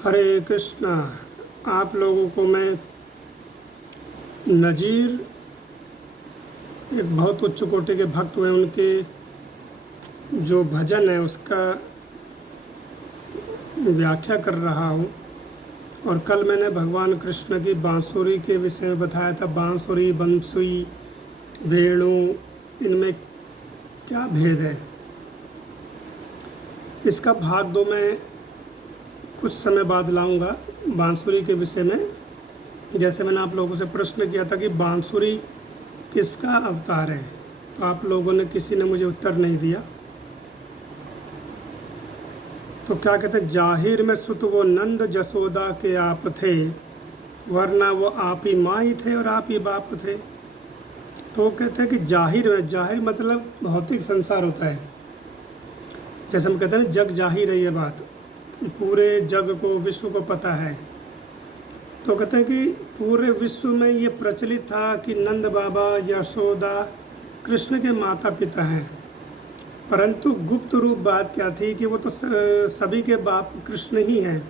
हरे कृष्णा। आप लोगों को मैं नज़ीर एक बहुत उच्च कोटि के भक्त हुए उनके जो भजन है उसका व्याख्या कर रहा हूँ। और कल मैंने भगवान कृष्ण की बांसुरी के विषय में बताया था। बांसुरी, बंसुरी, वेणु, इनमें क्या भेद है। इसका भाग दो मैं कुछ समय बाद लाऊंगा बांसुरी के विषय में। जैसे मैंने आप लोगों से प्रश्न किया था कि बांसुरी किसका अवतार है, तो आप लोगों ने किसी ने मुझे उत्तर नहीं दिया। तो क्या कहते हैं, जाहिर में सुत वो नंद जसोदा के आप थे, वरना वो आप ही माँ ही थे और आप ही बाप थे। तो कहते हैं कि जाहिर में, जाहिर मतलब भौतिक संसार होता है। जैसे हम कहते हैं ना, जग जाहिर है, ये बात कि पूरे जग को, विश्व को पता है। तो कहते हैं कि पूरे विश्व में ये प्रचलित था कि नंद बाबा यशोदा कृष्ण के माता पिता हैं, परंतु गुप्त रूप बात क्या थी कि वो तो सभी के बाप कृष्ण ही हैं।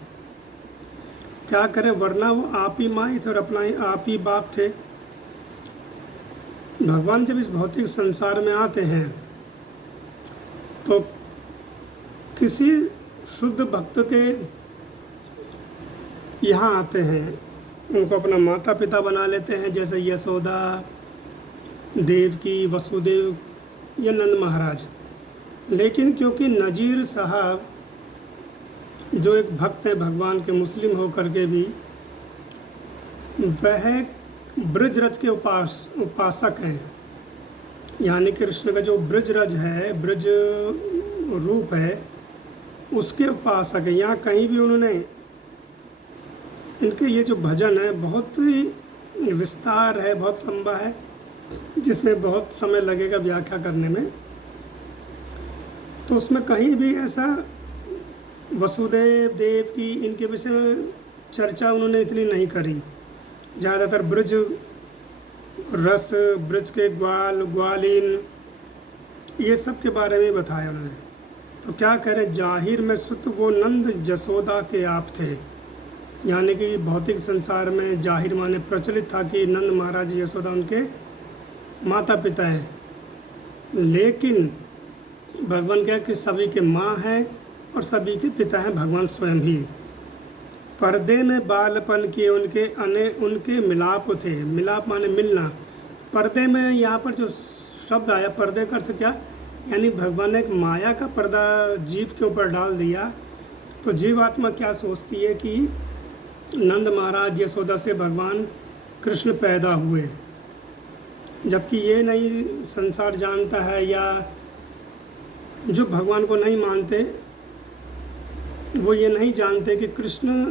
क्या करें, वरना वो आप ही माँ ही थे और अपना ही आप ही बाप थे। भगवान जब इस भौतिक संसार में आते हैं तो किसी शुद्ध भक्त के यहाँ आते हैं, उनको अपना माता पिता बना लेते हैं, जैसे यशोदा, देवकी, वसुदेव या नंद महाराज। लेकिन क्योंकि नज़ीर साहब जो एक भक्त हैं भगवान के, मुस्लिम होकर के भी, वह ब्रजरज के उपासक हैं। यानी कृष्ण का जो ब्रजरज है, ब्रज रूप है, उसके उपासक हैं। यहाँ कहीं भी उन्होंने, इनके ये जो भजन है बहुत ही विस्तार है, बहुत लंबा है, जिसमें बहुत समय लगेगा व्याख्या करने में। तो उसमें कहीं भी ऐसा वसुदेव, देव की, इनके विषय में चर्चा उन्होंने इतनी नहीं करी। ज़्यादातर ब्रज रस, ब्रज के ग्वाल, ग्वालिन, ये सब के बारे में बताया उन्होंने। तो क्या कह रहे, जाहिर में सुत वो नंद जसोदा के आप थे। यानी कि भौतिक संसार में जाहिर माने प्रचलित था कि नंद महाराज यशोदा उनके माता पिता हैं। लेकिन भगवान क्या कि सभी के माँ हैं और सभी के पिता हैं भगवान स्वयं ही। पर्दे में बालपन किए उनके मिलाप थे। मिलाप माने मिलना। पर्दे में यहाँ पर जो शब्द आया, पर्दे का अर्थ क्या, यानी भगवान ने एक माया का पर्दा जीव के ऊपर डाल दिया। तो जीवात्मा क्या सोचती है कि नंद महाराज यशोदा से भगवान कृष्ण पैदा हुए, जबकि ये नहीं संसार जानता है, या जो भगवान को नहीं मानते वो ये नहीं जानते कि कृष्ण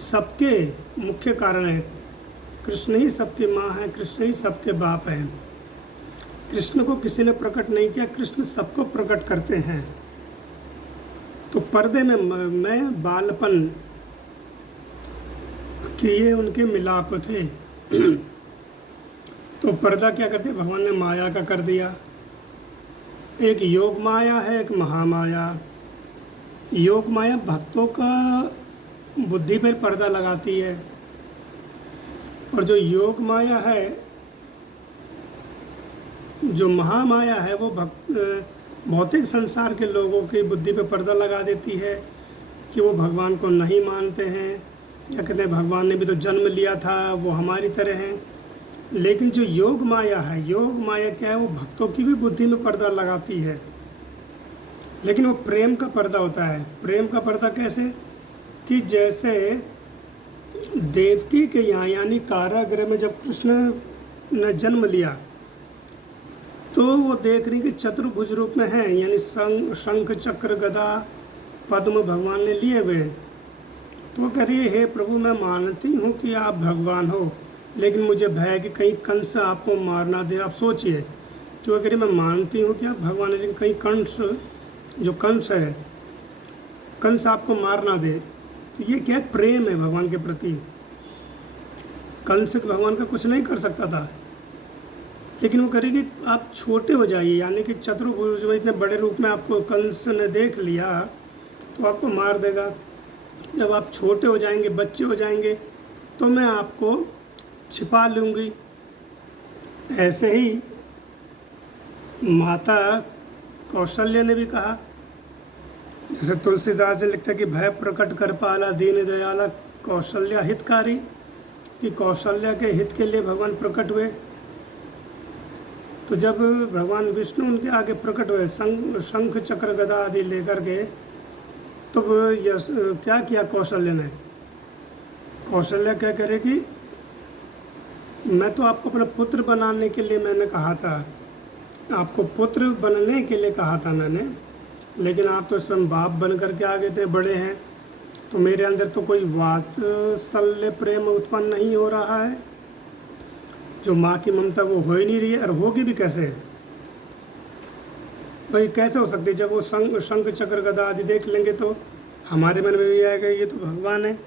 सबके मुख्य कारण है। कृष्ण ही सबकी माँ है, कृष्ण ही सबके बाप हैं। कृष्ण को किसी ने प्रकट नहीं किया, कृष्ण सबको प्रकट करते हैं। तो पर्दे में मैं बालपन किए उनके मिलाप थे। तो पर्दा क्या करते, भगवान ने माया का कर दिया। एक योग माया है, एक महामाया। योग माया भक्तों का बुद्धि पर पर्दा लगाती है, और जो योग माया है, जो महामाया है, वो भौतिक संसार के लोगों की बुद्धि पे पर्दा लगा देती है कि वो भगवान को नहीं मानते हैं, या कहते हैं भगवान ने भी तो जन्म लिया था, वो हमारी तरह हैं। लेकिन जो योग माया है, योग माया क्या है, वो भक्तों की भी बुद्धि में पर्दा लगाती है, लेकिन वो प्रेम का पर्दा होता है। प्रेम का पर्दा कैसे, कि जैसे देवकी के यहाँ यानी कारागृह में जब कृष्ण ने जन्म लिया, तो वो देख रही कि चतुर्भुज रूप में हैं, यानी शंख, चक्र, गदा, पद्म भगवान ने लिए हुए। तो वो कह रही है, हे प्रभु, मैं मानती हूँ कि आप भगवान हो, लेकिन मुझे भय है कि कहीं कंस आपको मार ना दे। आप सोचिए, तो वो कह रही मैं मानती हूँ कि आप भगवान हैं, लेकिन कहीं कंस, जो कंस है, कंस आपको मार ना दे। तो ये क्या प्रेम है भगवान के प्रति। कंस भगवान का कुछ नहीं कर सकता था, लेकिन वो करेगी आप छोटे हो जाइए, यानी कि चतुर्भुज में इतने बड़े रूप में आपको कंस ने देख लिया तो आपको मार देगा। जब आप छोटे हो जाएंगे, बच्चे हो जाएंगे, तो मैं आपको छिपा लूँगी। ऐसे ही माता कौशल्या ने भी कहा, जैसे तुलसीदास जी लिखते हैं कि भय प्रकट कर पाला दीन दयाला कौशल्या हितकारी, कि कौशल्या के हित के लिए भगवान प्रकट हुए। तो जब भगवान विष्णु उनके आगे प्रकट हुए शंख चक्र गदा आदि लेकर के, तो क्या किया कौशल्या ने? कौशल्या क्या करे कि मैं तो आपको अपना पुत्र बनाने के लिए मैंने कहा था, आपको पुत्र बनने के लिए कहा था मैंने, लेकिन आप तो स्वयं बाप बन करके आ गए थे, बड़े हैं, तो मेरे अंदर तो कोई वात्सल्य प्रेम उत्पन्न नहीं हो रहा है, जो माँ की ममता वो हो ही नहीं रही है, और होगी भी कैसे भाई? कैसे हो सकती है? जब वो शंख चक्र गदा आदि देख लेंगे तो हमारे मन में भी आएगा ये तो भगवान है।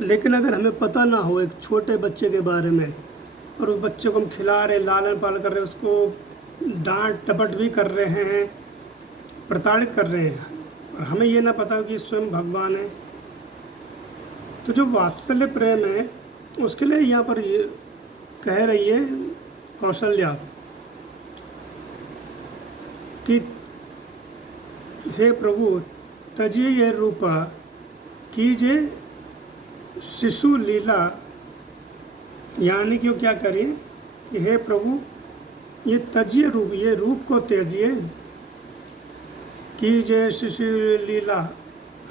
लेकिन अगर हमें पता ना हो एक छोटे बच्चे के बारे में, और उस बच्चे को हम खिला रहे, लालन पालन कर रहे, उसको डांट डपट भी कर रहे हैं, प्रताड़ित कर रहे हैं, और हमें ये ना पता हो कि स्वयं भगवान है, तो जो वात्सल्य प्रेम है उसके लिए यहाँ पर ये कह रही है कौशल्या कि हे प्रभु तजिए ये रूपा कीजिए शिशु लीला, यानी कि वो क्या करिए कि हे प्रभु ये तजिए रूप, ये रूप को त्याजिए, कीजिए शिशु लीला,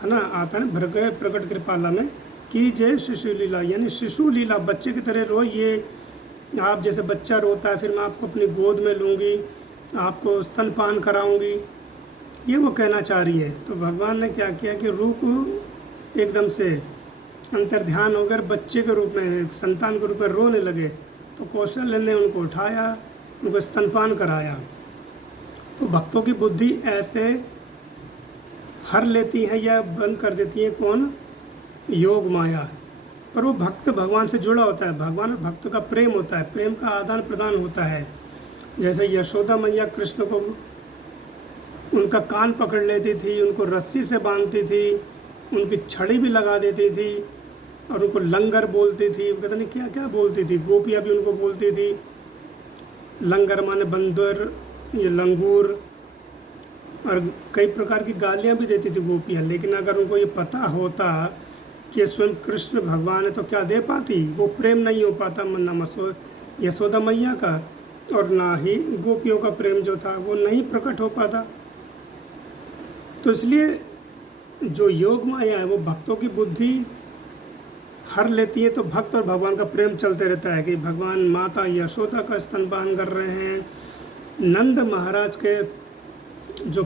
है ना, आता है ना भर प्रकट कृपाला में, कीजिए शिशु लीला, यानी शिशु लीला, बच्चे की तरह रोइए। आप जैसे बच्चा रोता है, फिर मैं आपको अपनी गोद में लूँगी, आपको स्तनपान कराऊंगी, ये वो कहना चाह रही है। तो भगवान ने क्या किया कि रूप एकदम से अंतर्ध्यान होकर बच्चे के रूप में, संतान के रूप में रोने लगे, तो कौशल्या ने उनको उठाया, उनको स्तनपान कराया। तो भक्तों की बुद्धि ऐसे हर लेती है या बंद कर देती है कौन? योग माया। पर वो भक्त भगवान से जुड़ा होता है, भगवान और भक्त का प्रेम होता है, प्रेम का आदान प्रदान होता है। जैसे यशोदा मैया कृष्ण को उनका कान पकड़ लेती थी, उनको रस्सी से बांधती थी, उनकी छड़ी भी लगा देती थी, और उनको लंगर बोलती थी, पता नहीं क्या क्या बोलती थी। गोपियाँ भी उनको बोलती थी, लंगर माने बंदर, ये लंगूर, और कई प्रकार की गालियाँ भी देती थी गोपियाँ। लेकिन अगर उनको ये पता होता कि स्वयं कृष्ण भगवान है तो क्या दे पाती? वो प्रेम नहीं हो पाता ना यशोदा मैया का, और ना ही गोपियों का प्रेम जो था वो नहीं प्रकट हो पाता। तो इसलिए जो योग माया है वो भक्तों की बुद्धि हर लेती है, तो भक्त और भगवान का प्रेम चलते रहता है कि भगवान माता यशोदा का स्तनपान कर रहे हैं, नंद महाराज के जो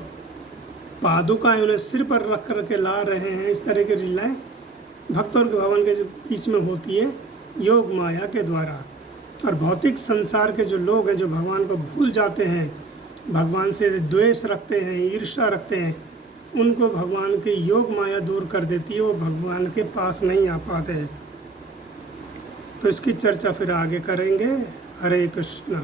पादुकाएं उन्हें सिर पर रख कर के ला रहे हैं, इस तरह की लीलाएं भक्त और भगवान के बीच में होती है योग माया के द्वारा। और भौतिक संसार के जो लोग हैं, जो भगवान को भूल जाते हैं, भगवान से द्वेष रखते हैं, ईर्ष्या रखते हैं, उनको भगवान की योग माया दूर कर देती है, वो भगवान के पास नहीं आ पाते। तो इसकी चर्चा फिर आगे करेंगे। हरे कृष्णा।